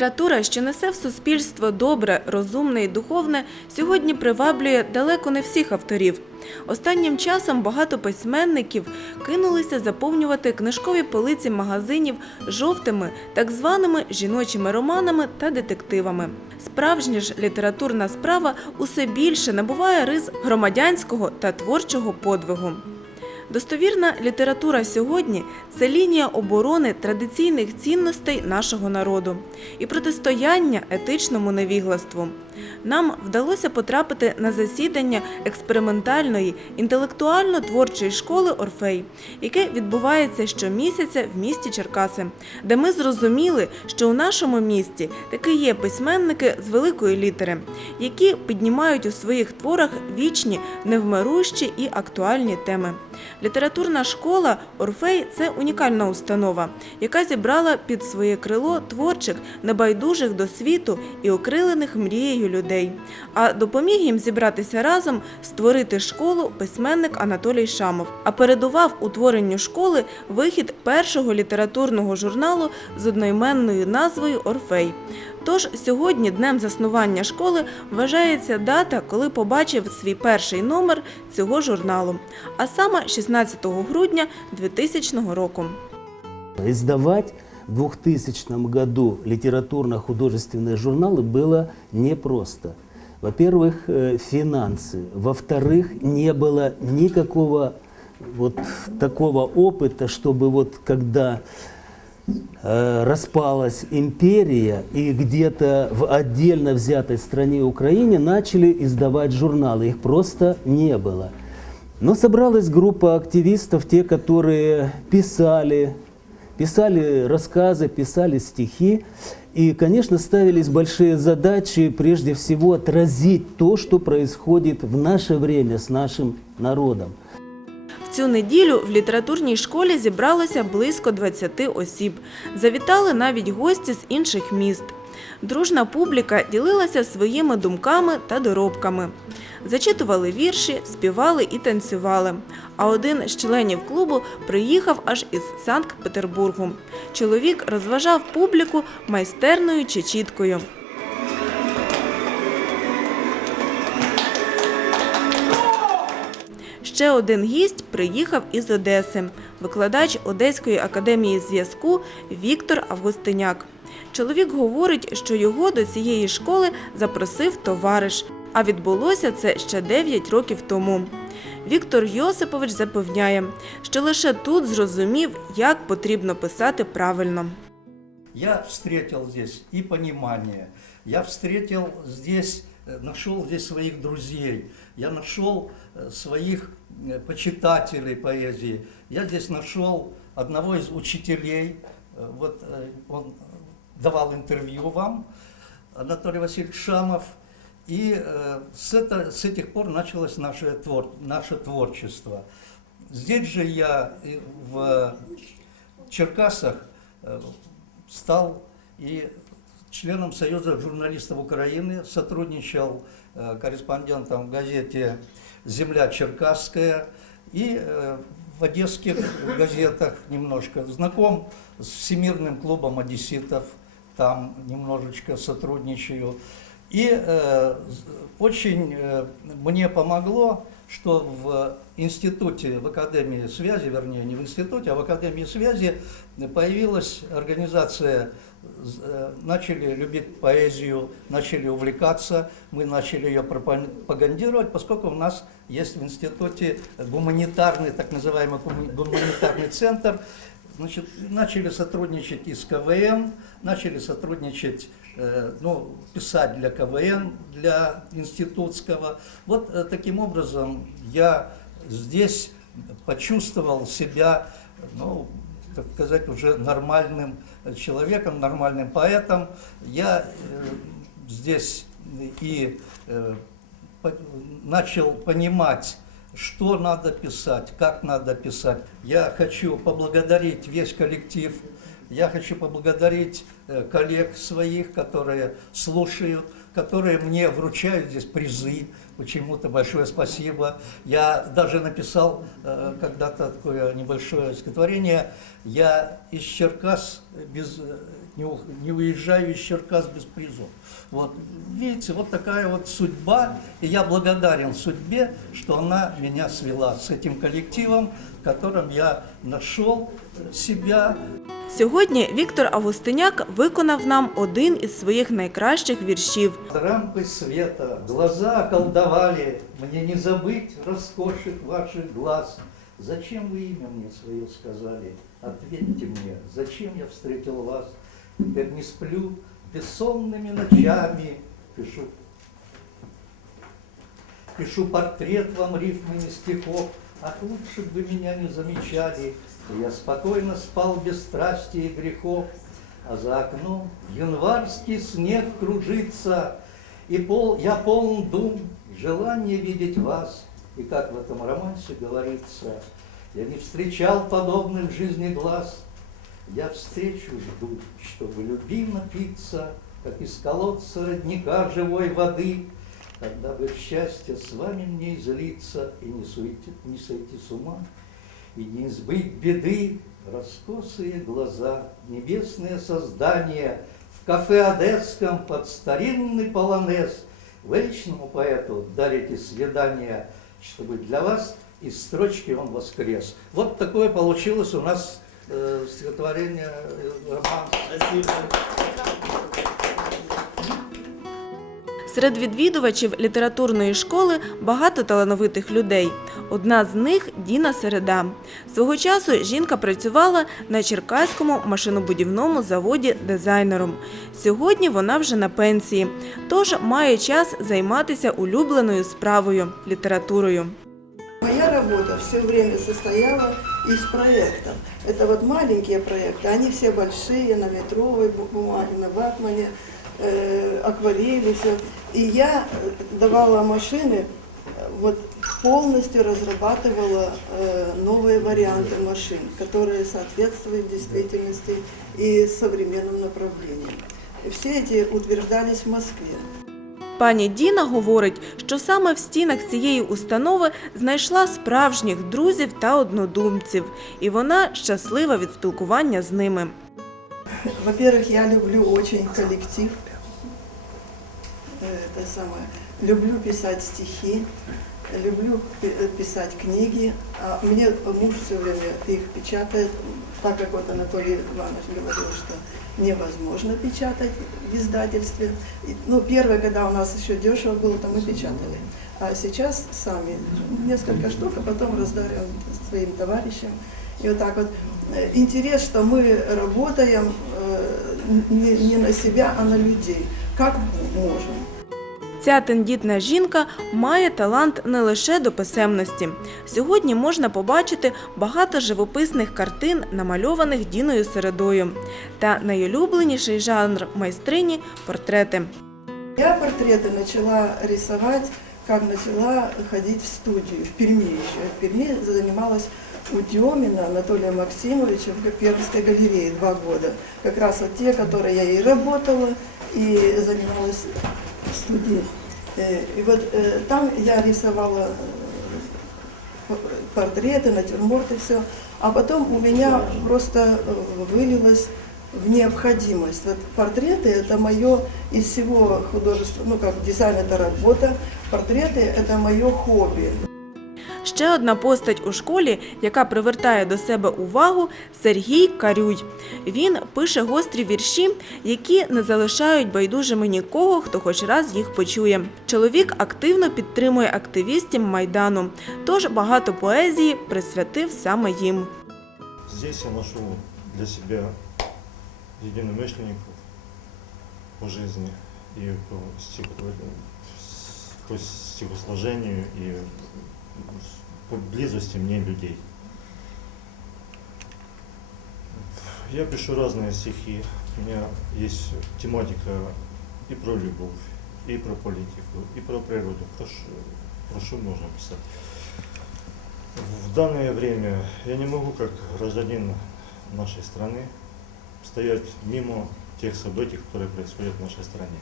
Література, що несе в суспільство добре, розумне і духовне, сьогодні приваблює далеко не всіх авторів. Останнім часом багато письменників кинулися заповнювати книжкові полиці магазинів жовтими, так званими жіночими романами та детективами. Справжня ж літературна справа усе більше набуває рис громадянського та творчого подвигу. Достовірна література сьогодні це лінія оборони традиційних цінностей нашого народу і протистояння етичному невігластву. Нам вдалося потрапити на засідання експериментальної інтелектуально-творчої школи Орфей, яке відбувається щомісяця в місті Черкаси, де ми зрозуміли, що у нашому місті таки є письменники з великої літери, які піднімають у своїх творах вічні, невмирущі і актуальні теми. Літературна школа Орфей це унікальна установа, яка зібрала під своє крило творчих, небайдужих до світу і окрилених мрією людей. А допоміг їм зібратися разом, створити школу письменник Анатолій Шамов. А передував утворенню школи вихід першого літературного журналу з одноіменною назвою Орфей. Тож сьогодні, днем заснування школи, вважається дата, коли побачив свій перший номер цього журналу, а саме 16 грудня 2000 року. Издавать в 2000 году литературно-художественные журналы было непросто. Во-первых, э, финансы. Во-вторых, не было никакого вот такого опыта, чтобы вот когда э, распалась империя и где-то в отдельно взятой стране Украине начали издавать журналы. Их просто не было. Но собралась группа активистов, те, которые писали, писали рассказы, писали стихи. И, конечно, ставились большие задачи, прежде всего, отразить то, что происходит в наше время с нашим народом. Цю неділю в літературній школі зібралося близько 20 осіб. Завітали навіть гості з інших міст. Дружна публіка ділилася своїми думками та доробками. Зачитували вірші, співали і танцювали. А один з членів клубу приїхав аж із Санкт-Петербургу. Чоловік розважав публіку майстерною чечіткою. Ще один гість приїхав із Одеси, викладач Одеської академії зв'язку Віктор Августиняк. Чоловік говорить, що його до цієї школи запросив товариш, а відбулося це ще 9 років тому. Віктор Йосипович запевняє, що лише тут зрозумів, як потрібно писати правильно. Я встретил здесь и понимание, я встретил здесь, э, нашел здесь своих друзей, я нашел э, своих э, почитателей поэзии, я здесь нашел одного из учителей, э, вот он давал интервью вам, Анатолий Васильевич Шамов, и с, это, с этих пор началось наше, твор, наше творчество. Здесь же я в Черкасах стал и членом Союза журналистов Украины, сотрудничал э, корреспондентом в газете «Земля Черкасская» и э, в одесских газетах немножко знаком с Всемирным клубом одесситов, там немножечко сотрудничаю. И э, очень э, мне помогло, что в институте, в Академии связи, вернее, не в институте, а в Академии связи появилась организация, э, начали любить поэзию, начали увлекаться, мы начали ее пропагандировать, поскольку у нас есть в институте гуманитарный, так называемый гумани- гуманитарный центр, Значит, начали сотрудничать и с КВН, начали сотрудничать, э, ну, писать для КВН, для институтского. Вот э, таким образом я здесь почувствовал себя, ну, так сказать, уже нормальным человеком, нормальным поэтом. Я э, здесь и начал понимать, что надо писать, как надо писать. Я хочу поблагодарить весь коллектив, я хочу поблагодарить э, коллег своих, которые слушают, которые мне вручают здесь призы. Почему-то большое спасибо. Я даже написал э, когда-то такое небольшое стихотворение. Я из Черкас без э, не, у- не уезжаю из Черкас без призов. Вот, видите, вот такая вот судьба, и я благодарен судьбе, что она меня свела с этим коллективом, в котором я нашел себя, Сьогодні Віктор Августиняк виконав нам один із своїх найкращих віршів. Рампы света, глаза околдовали, Мне не забыть роскошек ваших глаз. Зачем вы имя мне свое сказали? Ответьте мне, зачем я встретил вас? Теперь не сплю бессонными ночами, Пишу, пишу портрет вам рифмами стихов, Ах, лучше бы меня не замечали, Я спокойно спал без страсти и грехов, а за окном январский снег кружится, И пол, я полон дум, желания видеть вас. И как в этом романсе говорится, Я не встречал подобных в жизни глаз, Я встречу жду, чтобы любим напиться, Как из колодца родника живой воды, Когда бы в счастье с вами мне излиться И не, суети- не сойти с ума, и не избыть беды, раскосые глаза, небесные создания, в кафе Одесском под старинный полонез вечному поэту дарите свидания, чтобы для вас из строчки он воскрес. Вот такое получилось у нас э, стихотворение, э, роман. Серед відвідувачів літературної школи багато талановитих людей. Одна з них Діна Середа. Свого часу жінка працювала на Черкаському машинобудівному заводі дизайнером. Сьогодні вона вже на пенсії, тож має час займатися улюбленою справою літературою. Моя работа все время состояла из проектов. Это вот маленькие проекты, они все большие, на метровой бу- бумаге, на ватмане, э, акварели, все. И я э, давала машины, вот полностью разрабатывала э, новые варианты машин, которые соответствуют действительности и современным направлениям. Все эти утверждались в Москве. Пані Діна говорить, що саме в стінах цієї установи знайшла справжніх друзів та однодумців, і вона щаслива від спілкування з ними. Во-первых, я люблю очень коллектив. Э, Это самое. Люблю писать стихи, люблю пи- э, писать книги. А мне муж все время их печатает, так как вот Анатолий Иванович говорил, что невозможно печатать в издательстве. Ну, первое, когда у нас еще дешево было, то мы печатали. А сейчас сами несколько штук, а потом раздариваем своим товарищам. И вот так вот. Интерес, что мы работаем э, не на себя, а на людей. Как можем. Ця тендітна жінка має талант не лише до писемності. Сьогодні можна побачити багато живописних картин, намальованих Діною Середою. Та найулюбленіший жанр майстрині портрети. Я портреты начала рисовать, как начала ходить в студию, в Перми еще. В Перми занималась у Демина Анатолия Максимовича в Пермской галерее два года. Как раз вот те, которые я и работала, и занималась в студии. Э, И вот э, там я рисовала э, портреты, натюрморты, все. А потом у меня просто э, вылилось в необходимость. Вот портреты это мое из всего художества, ну как дизайн это работа, портреты это мое хобби. Ще одна постать у школі, яка привертає до себе увагу Сергій Карюй. Він пише гострі вірші, які не залишають байдужими нікого, хто хоч раз їх почує. Чоловік активно підтримує активістів майдану, тож багато поезії присвятив саме їм. Здесь я нашел для себя единомышленников по жизни и по, стихосложению и близости мне людей. Я пишу разные стихи. У меня есть тематика и про любовь, и про политику, и про природу. Прошу, прошу можно писать. В данное время я не могу, как гражданин нашей страны, стоять мимо тех событий, которые происходят в нашей стране.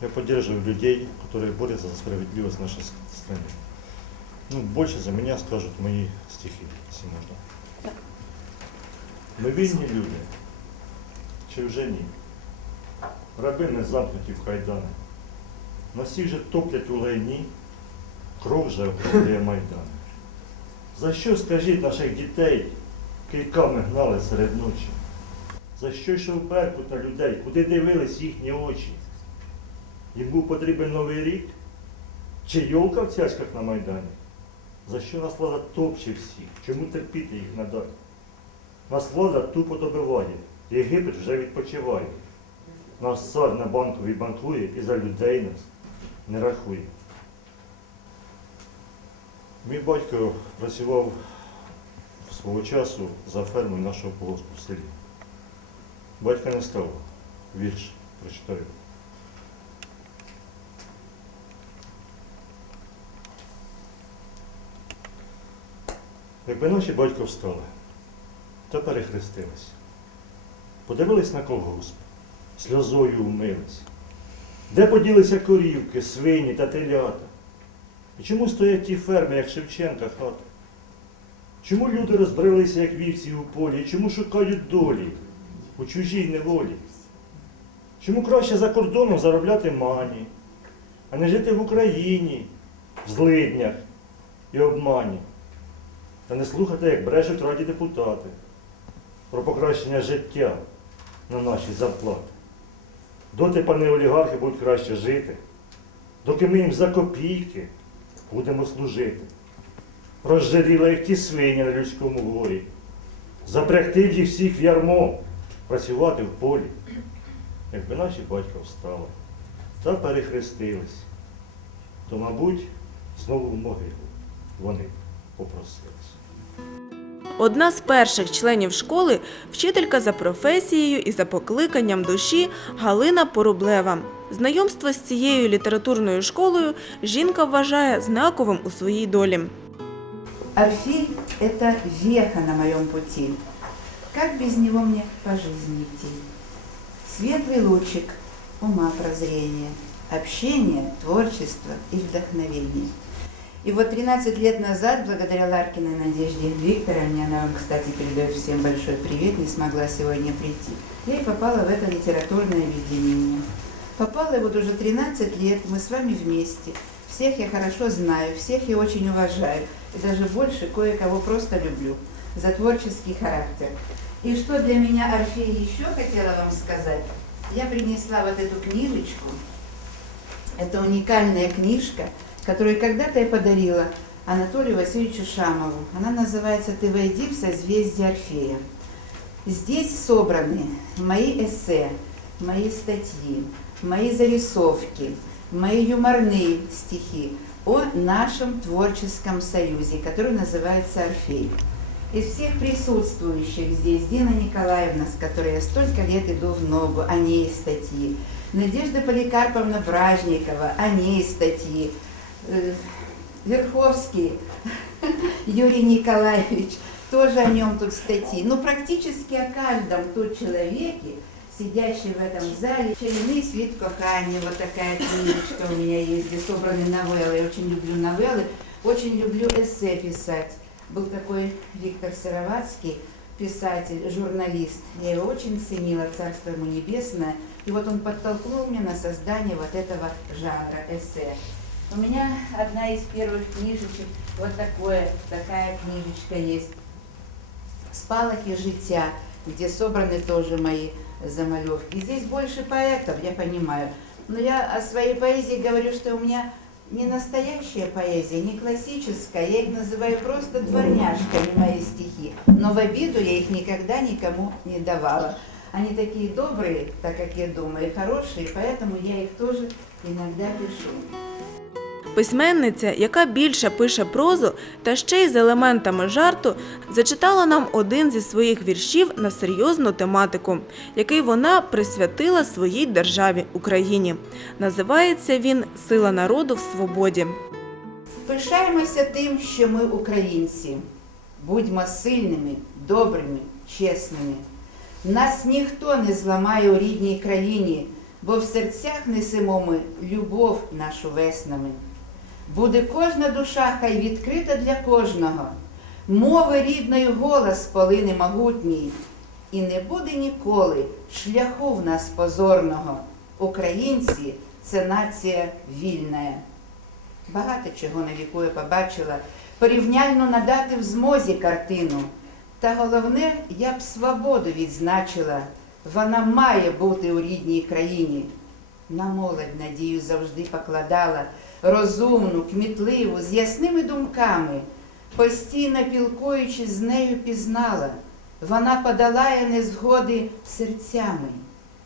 Я поддерживаю людей, которые борются за справедливость в нашей стране. Ну, больше за меня скажут мои стихи, если можно. Ми вільні люди, чи вже ні? Раби не замкнуті в кайдани. На всіх же топлять у лайні, кров же обробляє майдани. За що, скажіть, наших дітей кийками гнали серед ночі? За що йшов Беркут на людей, куди дивились їхні очі? Їм був потрібен новий рік? Чи йолка в цяцьках на Майдані? За що нас влада топче всіх? Чому терпіти їх надалі? Нас влада тупо добиває, Єгипет вже відпочиває. Наш цар на банковій банкує і за людей нас не рахує. Мій батько працював свого часу за фермою нашого колоску в селі. Батька не стало. Вірш прочитаю. Якби наші батько встали та перехрестились, подивились на колгосп, сльозою умились. Де поділися корівки, свині та телята? І чому стоять ті ферми, як Шевченка хата? Чому люди розбрелися, як вівці у полі, і чому шукають долі у чужій неволі? Чому краще за кордоном заробляти мані, а не жити в Україні, в злиднях і обмані? Та не слухати, як брешуть раді депутати про покращення життя на наші зарплати. Доти, пани олігархи, будуть краще жити, доки ми їм за копійки будемо служити. Розжаріла, як ті свині на людському горі, запрягти їх всіх в ярмо, працювати в полі. Якби наші батька встали та перехрестились, то, мабуть, знову в могилу вони попросились. Одна з перших членів школи вчителька за професією і за покликанням душі Галина Порублева. Знайомство з цією літературною школою жінка вважає знаковим у своїй долі. Орфей – это веха на моем пути. Как без него мне по жизни идти? Светлый лучик ума прозрения, общение, творчество и вдохновение. И вот 13 лет назад, благодаря Ларкиной Надежде Викторовне, она вам, кстати, передает всем большой привет, не смогла сегодня прийти, я и попала в это литературное объединение. Попала и вот уже 13 лет, мы с вами вместе. Всех я хорошо знаю, всех я очень уважаю. И даже больше кое-кого просто люблю за творческий характер. И что для меня Орфей еще хотела вам сказать, я принесла вот эту книжечку. Это уникальная книжка, которую когда-то я подарила Анатолию Васильевичу Шамову. Она называется «Ты войди в созвездие Орфея». Здесь собраны мои эссе, мои статьи, мои зарисовки, мои юморные стихи о нашем творческом союзе, который называется «Орфей». Из всех присутствующих здесь Дина Николаевна, с которой я столько лет иду в ногу, о ней статьи, Надежда Поликарповна Бражникова, о ней статьи, Верховский Юрий Николаевич, тоже о нем тут статьи. Ну, практически о каждом тут человеке, сидящий в этом зале. Чайный свит кохания, вот такая книжечка у меня есть, где собраны новеллы. Я очень люблю новеллы, очень люблю эссе писать. Был такой Виктор Сыроватский, писатель, журналист. Я его очень ценила, царство ему небесное. И вот он подтолкнул меня на создание вот этого жанра эссе. У меня одна из первых книжечек, вот такое, такая книжечка есть. «Спалахи життя», где собраны тоже мои замалевки. Здесь больше поэтов, я понимаю. Но я о своей поэзии говорю, что у меня не настоящая поэзия, не классическая. Я их называю просто дворняжками, мои стихи. Но в обиду я их никогда никому не давала. Они такие добрые, так как я думаю, и хорошие, поэтому я их тоже иногда пишу. Письменниця, яка більше пише прозу та ще й з елементами жарту, зачитала нам один зі своїх віршів на серйозну тематику, який вона присвятила своїй державі Україні. Називається він Сила народу в свободі. Пишаємося тим, що ми українці. Будьмо сильними, добрими, чесними. Нас ніхто не зламає у рідній країні, бо в серцях несемо ми любов нашу веснами. Буде кожна душа хай відкрита для кожного, мови рідної голос полине могутній, і не буде ніколи шляху в нас позорного. Українці це нація вільна. Багато чого на віку я побачила, порівняльно надати в змозі картину. Та головне, я б свободу відзначила. Вона має бути у рідній країні. На молодь надію завжди покладала, розумну, кмітливу, з ясними думками, постійно пілкуючи з нею пізнала. Вона подолає незгоди серцями.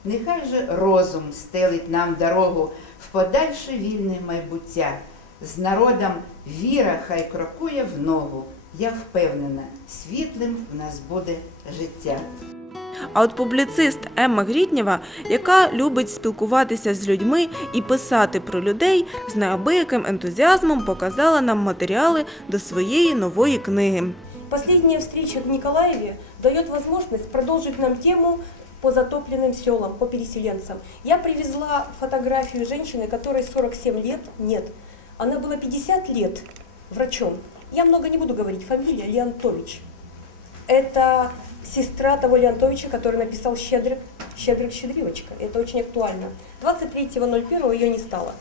Нехай же розум стелить нам дорогу в подальше вільне майбуття. З народом віра хай крокує в ногу. Я впевнена, світлим в нас буде життя. А от публіцист Емма Гріднєва, яка любить спілкуватися з людьми і писати про людей, з неабияким ентузіазмом показала нам матеріали до своєї нової книги. Последняя встреча в Николаеве дает возможность продолжить нам тему по затопленным селам, по переселенцам. Я привезла фотографию женщины, которой 47 лет, нет, она была 50 лет врачом. Я много не буду говорить, фамилия Леонтович. Это сестра того Леонтовича, который написал «Щедрик», «Щедрик-щедрилочка». Это очень актуально. 23.01 ее не стало.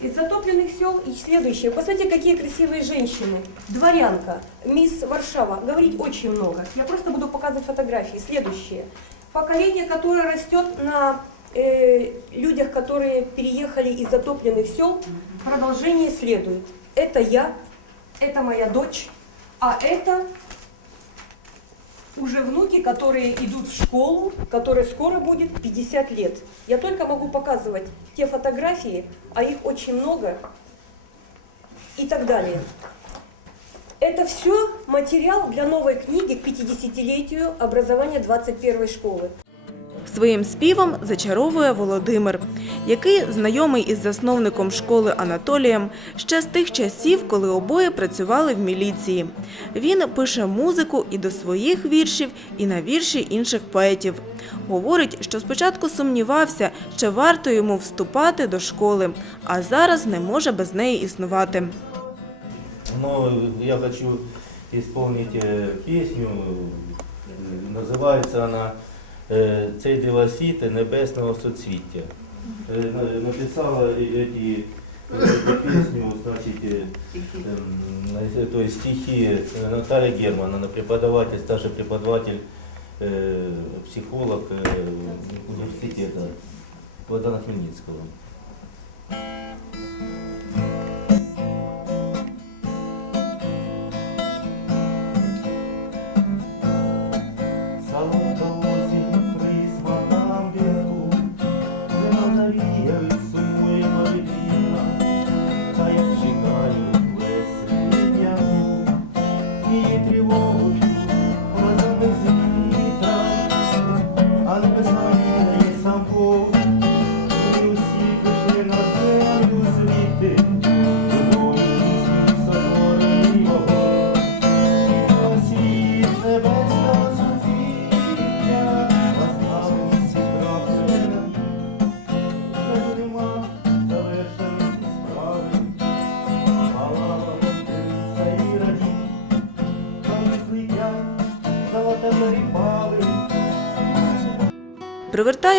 Из затопленных сел и следующее. Посмотрите, какие красивые женщины. Дворянка, мисс Варшава. Говорить очень много. Я просто буду показывать фотографии. Следующее. Поколение, которое растет на э, людях, которые переехали из затопленных сел. Продолжение следует. Это я, это моя дочь, а это уже внуки, которые идут в школу, которой скоро будет 50 лет. Я только могу показывать те фотографии, а их очень много и так далее. Это все материал для новой книги к 50-летию образования 21 школы. Своїм співом зачаровує Володимир, який знайомий із засновником школи Анатолієм ще з тих часів, коли обоє працювали в міліції. Він пише музику і до своїх віршів, і на вірші інших поетів. Говорить, що спочатку сумнівався, чи варто йому вступати до школи, а зараз не може без неї існувати. Но я хочу исполнить э, песню, э, называется она э, «Цей дивасіти небесного соцвіття». Э, на- Написала э- эти, эту песню, значит, э, эм, то есть стихи э, Наталья Герман, она преподаватель, старший преподаватель, э, психолог э, университета Богдана Хмельницкого.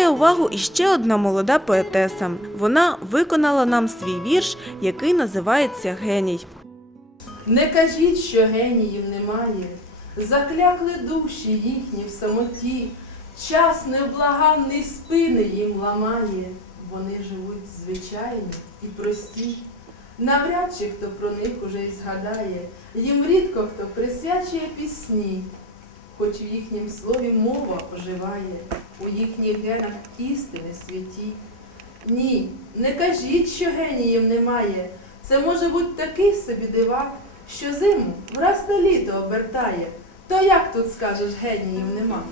Привертає увагу іще одна молода поетеса. Вона виконала нам свій вірш, який називається Геній. Не кажіть, що геніїв немає, заклякли душі їхні в самоті, час невблаганний спини їм ламає, вони живуть звичайні і прості. Навряд чи хто про них уже й згадає, їм рідко хто присвячує пісні, хоч в їхнім слові мова оживає, у їхніх генах істини святі. Ні, не кажіть, що геніїв немає. Це може бути такий собі дивак, що зиму враз на літо обертає. То як тут скажеш геніїв нема?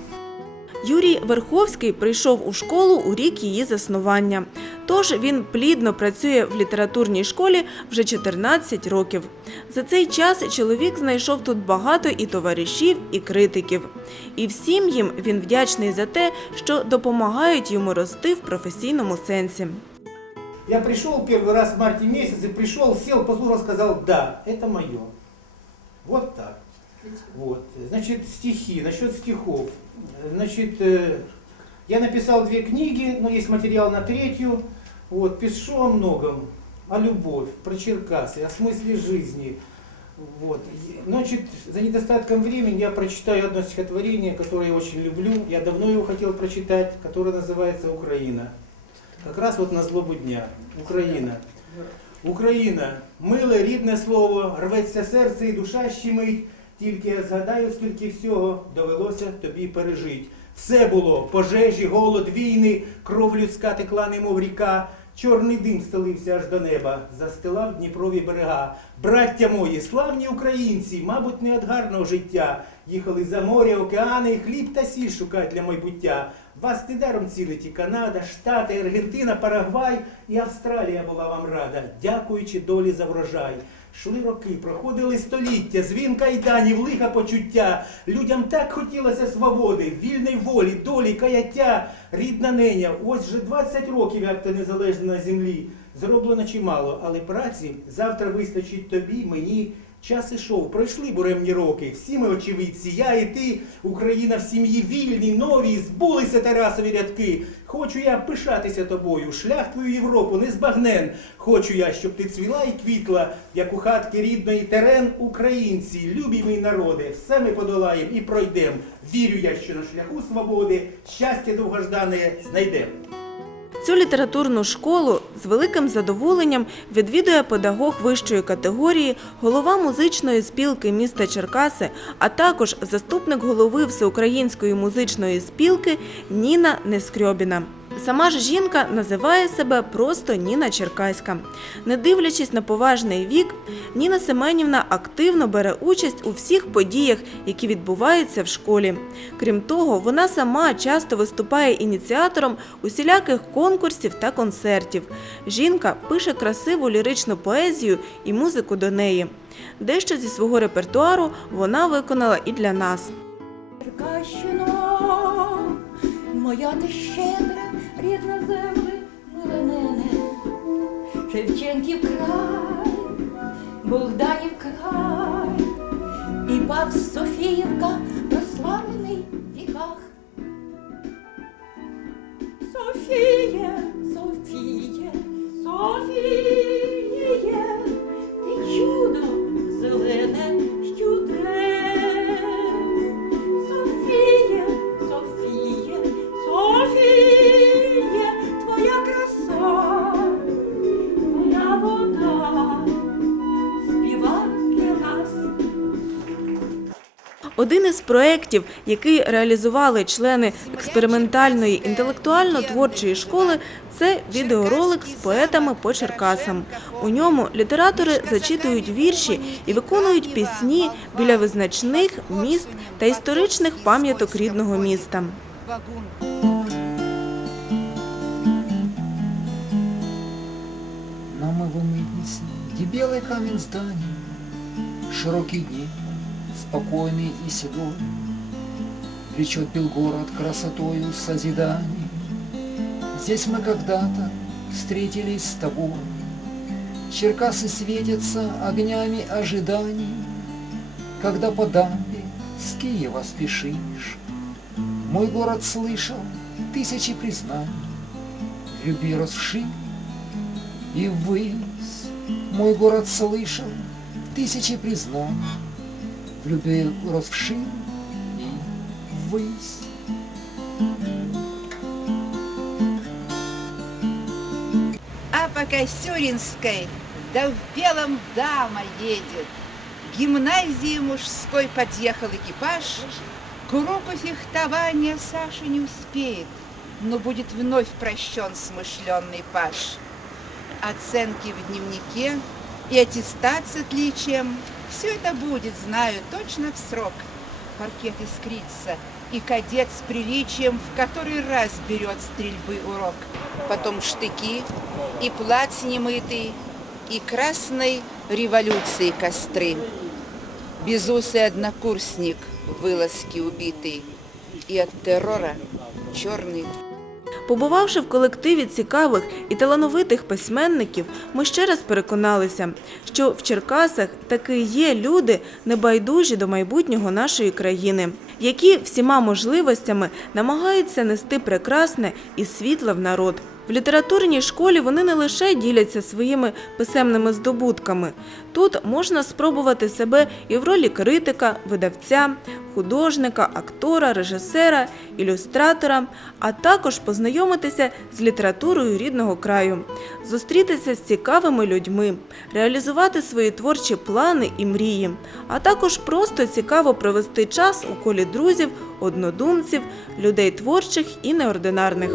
Юрій Верховський прийшов у школу у рік її заснування. Тож він плідно працює в літературній школі вже 14 років. За цей час чоловік знайшов тут багато і товаришів, і критиків. І всім їм він вдячний за те, що допомагають йому рости в професійному сенсі. Я пришел первый раз в марте месяце, пришел, сел, послушал, сказал, да, это мое. Вот так. Вот. Значит, стихи. Насчет стихов. Значит, э, я написал две книги, но есть материал на третью. Вот, пишу о многом. О любовь, про Черкасы, о смысле жизни. Вот. И, Значит, за недостатком времени я прочитаю одно стихотворение, которое я очень люблю. Я давно его хотел прочитать, которое называется «Украина». Как раз вот на злобу дня. Україна. Україна, миле рідне слово, рветься серце і душа щемить. Тільки я згадаю, скільки всього довелося тобі пережить. Все було пожежі, голод, війни, кров людська текла, немов ріка. Чорний дим стелився аж до неба, застилав Дніпрові берега. Браття мої, славні українці, мабуть, не від гарного життя. Їхали за моря, океани, хліб та сіль шукають для майбуття. Вас недаром цілить і Канада, Штати, Аргентина, Парагвай і Австралія була вам рада, дякуючи долі за врожай. Шли роки, проходили століття, звін кайданів, лиха почуття. Людям так хотілося свободи, вільної волі, долі, каяття. Рідна неня, ось вже 20 років, як ти незалежна на землі. Зроблено чимало, але праці завтра вистачить тобі, мені. Час ішов, пройшли буремні роки. Всі ми очевидці, я і ти, Україна в сім'ї вільні, нові, збулися Тарасові рядки. Хочу я пишатися тобою, шлях твою Європу не збагнен. Хочу я, щоб ти цвіла і квітла, як у хатки рідної терен українці, любі мій народи, все ми подолаєм і пройдем. Вірю я, що на шляху свободи щастя довгождане знайдем. Цю літературну школу з великим задоволенням відвідує педагог вищої категорії, голова музичної спілки міста Черкаси, а також заступник голови Всеукраїнської музичної спілки Ніна Нескрьобіна. Сама ж жінка називає себе просто Ніна Черкаська. Не дивлячись на поважний вік, Ніна Семенівна активно бере участь у всіх подіях, які відбуваються в школі. Крім того, вона сама часто виступає ініціатором усіляких конкурсів та концертів. Жінка пише красиву ліричну поезію і музику до неї. Дещо зі свого репертуару вона виконала і для нас. Моя ти щедра, рідна землі мила мене, Шевченків край, Богданів край, і пак Софіївка, прославлений в віках. Софіє, Софіє, Софіє, Один із проєктів, який реалізували члени експериментальної інтелектуально-творчої школи, це відеоролик з поетами по Черкасам. У ньому літератори зачитують вірші і виконують пісні біля визначних міст та історичних пам'яток рідного міста. На мылом митнице, где белый камень зданий, Широкий дни, спокойный и седой, Влечет Белгород красотою созиданий. Здесь мы когда-то встретились с тобой, Черкасы светятся огнями ожиданий, Когда по дамбе с Киева спешишь. Мой город слышал тысячи признаний, В любви расширь и ввысь. Мой город слышал тысячи признаний, Любви расширь и ввысь. А по Косюринской, да в белом дама едет. Гимназии мужской подъехал экипаж. К уроку фехтования Саша не успеет, но будет вновь прощен смышленный паш. Оценки в дневнике и аттестат с отличием. Все это будет, знаю, точно в срок. Паркет искрится, и кадет с приличием в который раз берет стрельбы урок. Потом штыки, и плац немытый, и красной революции костры. Безусый однокурсник, вылазки убитый, и от террора черный Побувавши в колективі цікавих і талановитих письменників, ми ще раз переконалися, що в Черкасах таки є люди небайдужі до майбутнього нашої країни, які всіма можливостями намагаються нести прекрасне і світле в народ. В літературній школі вони не лише діляться своїми писемними здобутками. Тут можна спробувати себе і в ролі критика, видавця, художника, актора, режисера, ілюстратора, а також познайомитися з літературою рідного краю, зустрітися з цікавими людьми, реалізувати свої творчі плани і мрії, а також просто цікаво провести час у колі друзів, однодумців, людей творчих і неординарних.